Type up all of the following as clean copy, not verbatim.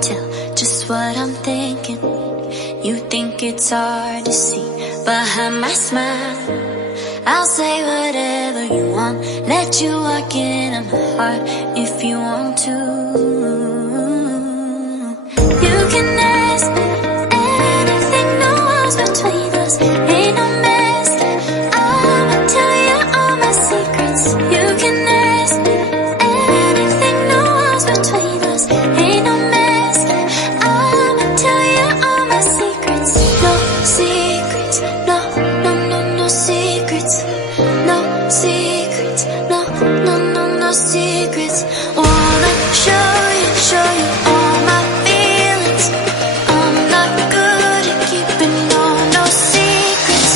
tell just what I'm thinking. You think it's hard to see behind my smile. I'll say whatever you want, let you walk into my heart if you want to. You can ask me anything, no walls between us, ain't no mess. I'ma tell you all my secrets. You can ask me anything, no walls between us, ain't no mess. I'ma tell you all my secrets. No secrets, no, no, no, no secrets. No secrets, no, no, no, no secrets. Wanna show you all my feelings. I'm not good at keeping no secrets.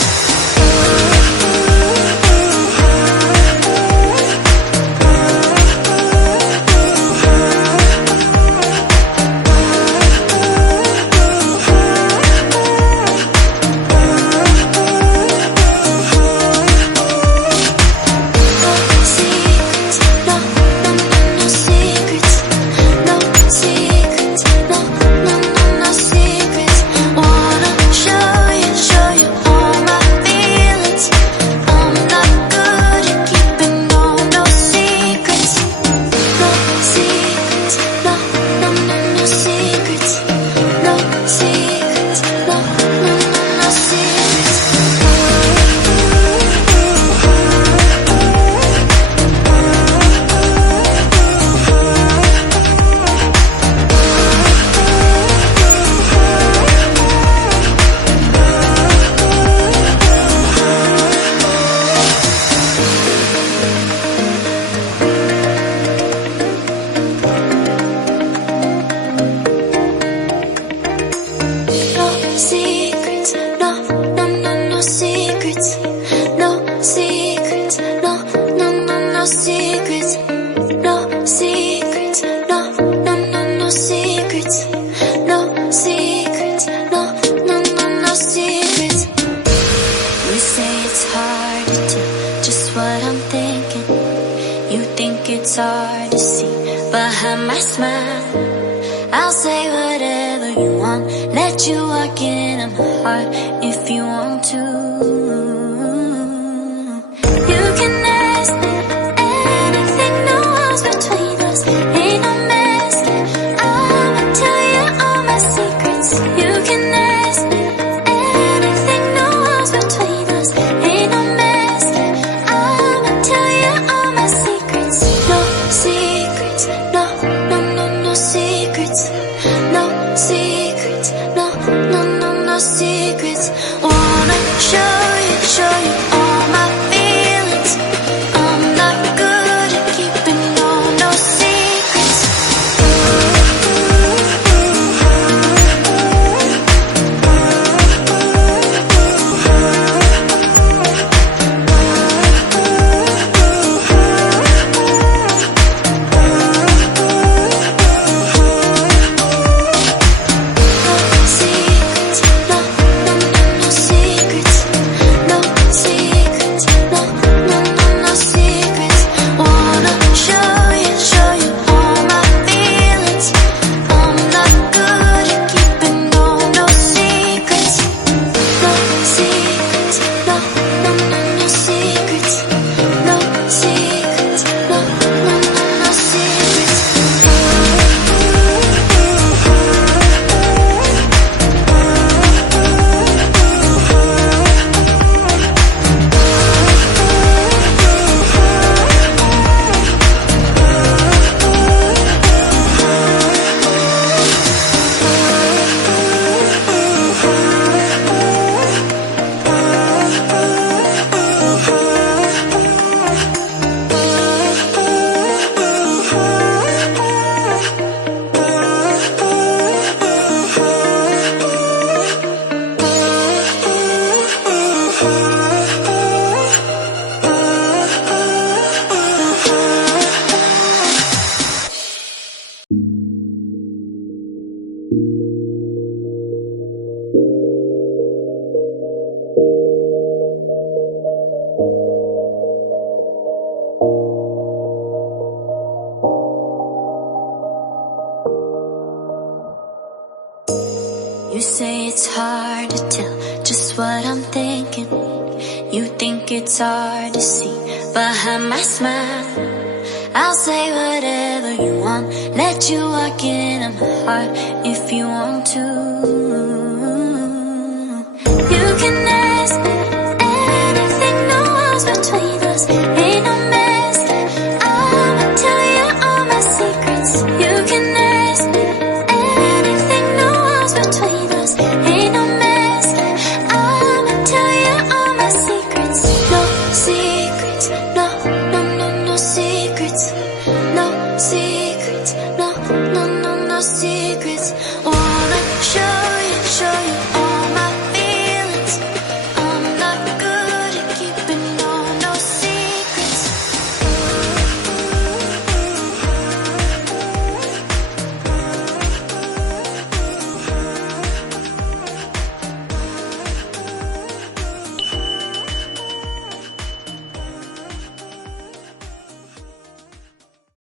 It's hard to see behind my smile. I'll say whatever you want, let you walk into my heart if you want to. You can ask me anything, no walls between us, ain't no mess. I'ma tell you all my secrets. You can ask me anything, no walls between us, ain't no mess. I'ma tell you all my secrets. No secrets, no, no, no, no secrets. No secrets, no, no, no, no secrets. Wanna show you all my feelings. I'm not good at keeping no secrets. No secrets, no, no, no, no secrets. is what I'm thinking. You think it's hard to see behind my smile. I'll say whatever you want, let you walk into my heart if you want to.